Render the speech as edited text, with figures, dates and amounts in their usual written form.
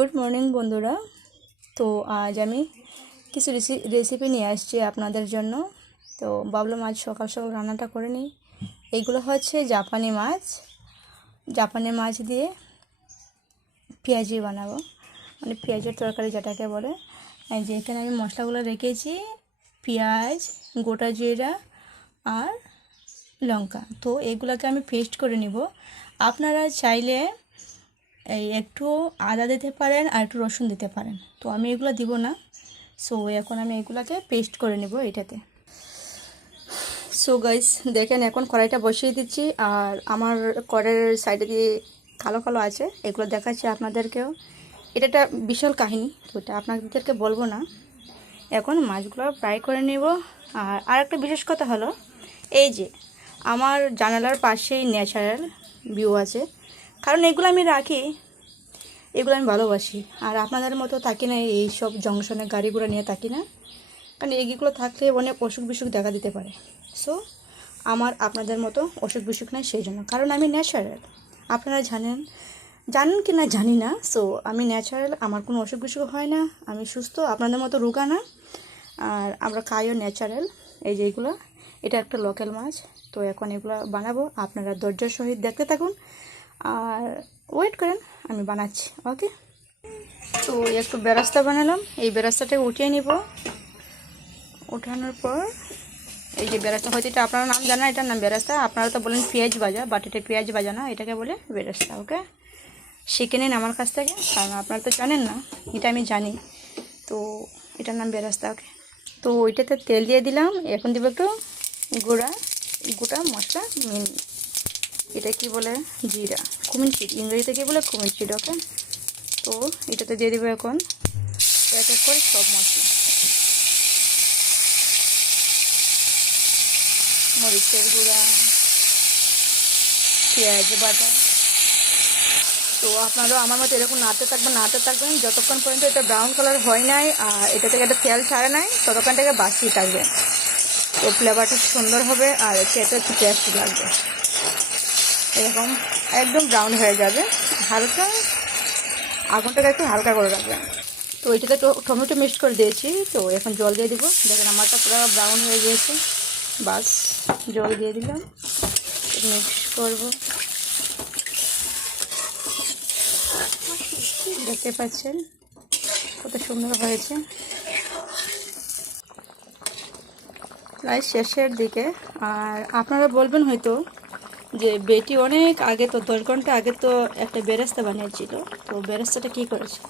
Good morning বন্ধুরা। তো আজ আমি কিছু রেসিপি নিয়ে আসছি আপনাদের জন্য। তো ভাবলাম আজ সকাল সকাল রান্নাটা করে নিই। এইগুলো হচ্ছে জাপানি মাছ দিয়ে পেঁয়াজি বানাবো, মানে পেঁয়াজের তরকারি যেটাকে বলে। এই যে এখানে আমি মশলাগুলো রেখেছি, পেঁয়াজ, গোটা জিরা আর লঙ্কা। তো এগুলোকে আমি পেস্ট করে নিব। আপনারা চাইলে এই একটু আদা দিতে পারেন আর একটু রসুন দিতে পারেন, তো আমি এগুলো দিব না। সো এখন আমি এগুলোকে পেস্ট করে নেব এটাতে। সো গাইস দেখেন, এখন কড়াইটা বসিয়ে দিচ্ছি, আর আমার কড়াইয়ের সাইডে দিয়ে কালো কালো আছে, এগুলো দেখাচ্ছি আপনাদেরকেও। এটা একটা বিশাল কাহিনী, তো এটা আপনাদেরকে বলবো না। এখন মাছগুলো ফ্রাই করে নেব। আর একটা বিশেষ কথা হলো, এই যে আমার জানালার পাশেই ন্যাচারাল ভিউ আছে, কারণ এগুলো আমি রাখি, এগুলো আমি ভালোবাসি। আর আপনাদের মতো থাকি না, এই সব জংশনে গাড়িগুলো নিয়ে থাকি না, কারণ এইগুলো থাকলে অনেক অসুখ বিসুখ দেখা দিতে পারে। সো আমার আপনাদের মতো অসুখ বিসুখ নাই, সেই জন্য, কারণ আমি ন্যাচারাল। আপনারা জানেন কি না জানি না। সো আমি ন্যাচারাল, আমার কোনো অসুখ বিসুখ হয় না, আমি সুস্থ, আপনাদের মতো রোগা না। আর আমরা খাইও ন্যাচারাল। এই যে এগুলো, এটা একটা লোকাল মাছ। তো এখন এগুলো বানাবো, আপনারা ধৈর্যের সহিত দেখতে থাকুন আর ওয়েট করেন, আমি বানাচ্ছি। ওকে। তো একটু বেরাস্তা বানালাম, এই বেরাস্তাটাকে উঠিয়ে নিব। উঠানোর পর এই যে বেরাস্তা, হয়তো এটা আপনার নাম জানা, এটার নাম বেরাস্তা, আপনারা তো বলেন পেঁয়াজ ভাজা, বাট এটা পেঁয়াজ ভাজা না, এটাকে বলে বেরাস্তা। ওকে, শিখে নিন আমার কাছ থেকে, কারণ আপনারা তো জানেন না, এটা আমি জানি। তো এটার নাম বেরাস্তা। ওকে, তো ওইটাতে তেল দিয়ে দিলাম। এখন দিব একটু গোটা মশলা, এটা কি বলে, জিরা, কুমিন সিড, ইংরেজিতে কি বলে, কুমিন সিড। ওকে, তো এটাতে দিয়ে দেবো এখন এক এক করে সব মশলা, মরিচের গুঁড়া, পেঁয়াজ বাটা। তো আপনারাও আমার মতো এরকম নাড়তে থাকবেন যতক্ষণ পর্যন্ত এটা ব্রাউন কালার হয় নাই আর এটা থেকে একটা তেল ছাড়ে নাই, ততক্ষণ থেকে বাঁচিয়ে থাকবেন। তো ফ্লেভারটা সুন্দর হবে আর খেতে একটু টেস্ট লাগবে। এরকম একদম ব্রাউন হয়ে যাবে, হালকা আগুনটাকে একটু হালকা করে রাখবেন। তো এটাতে টমেটো মিক্সড করে দিয়েছি, তো এখন জল দিয়ে দিব। দেখেন আমারটা পুরো ব্রাউন হয়ে গিয়েছে, বাস জল দিয়ে দিলাম, মিক্স করব। দেখতে পাচ্ছেন কত সুন্দর হয়েছে। প্রায় শেষের দিকে। আর আপনারা বলবেন হয়তো যে বেটি অনেক আগে, তো 10 ঘন্টা আগে তো একটা বেরেস্তা বানিয়েছিল, তো বেরেস্তাটা কী করেছে।